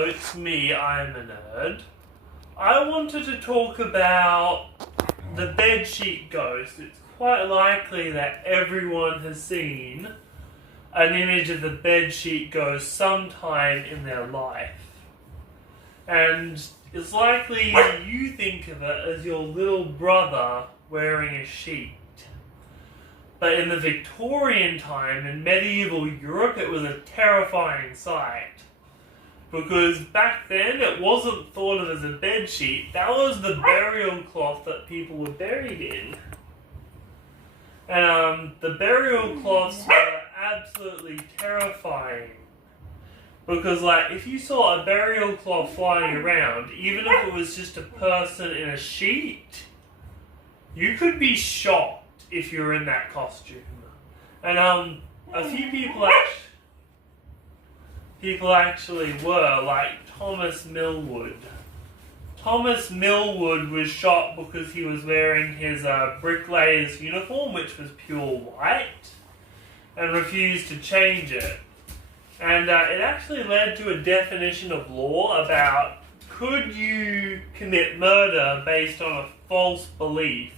Hello, it's me, I'm a nerd. I wanted to talk about the bedsheet ghost. It's quite likely that everyone has seen an image of the bedsheet ghost sometime in their life. And it's likely you think of it as your little brother wearing a sheet. But in the Victorian time, in medieval Europe, it was a terrifying sight. Because back then, it wasn't thought of as a bedsheet. That was the burial cloth that people were buried in. And the burial cloths were absolutely terrifying. Because, if you saw a burial cloth flying around, even if it was just a person in a sheet, you could be shocked if you're in that costume. And a few people actually were, like Thomas Millwood. Thomas Millwood was shot because he was wearing his bricklayer's uniform, which was pure white, and refused to change it. And it actually led to a definition of law about could you commit murder based on a false belief.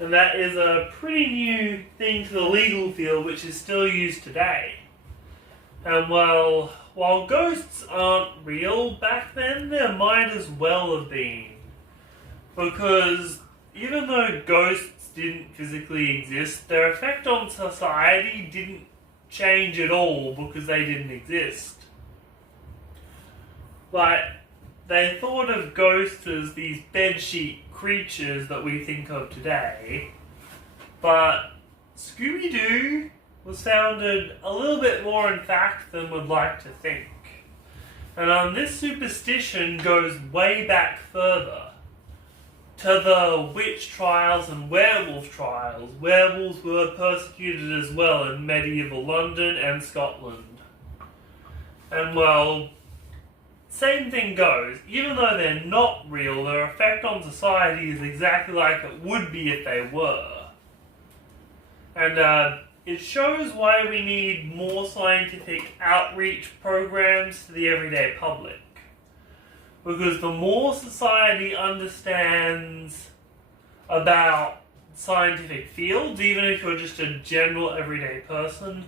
And that is a pretty new thing to the legal field, which is still used today. And while ghosts aren't real back then, there might as well have been. Because even though ghosts didn't physically exist, their effect on society didn't change at all because they didn't exist. They thought of ghosts as these bedsheet creatures that we think of today, but Scooby was founded a little bit more in fact than we'd like to think. And this superstition goes way back further, to the witch trials and werewolf trials. Werewolves were persecuted as well in medieval London and Scotland. And same thing goes. Even though they're not real, their effect on society is exactly like it would be if they were. And it shows why we need more scientific outreach programs to the everyday public. Because the more society understands about scientific fields, even if you're just a general everyday person,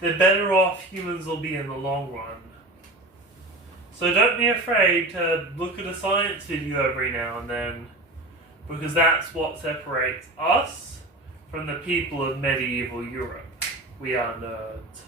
the better off humans will be in the long run. So don't be afraid to look at a science video every now and then, because that's what separates us from the people of medieval Europe. We are nerds.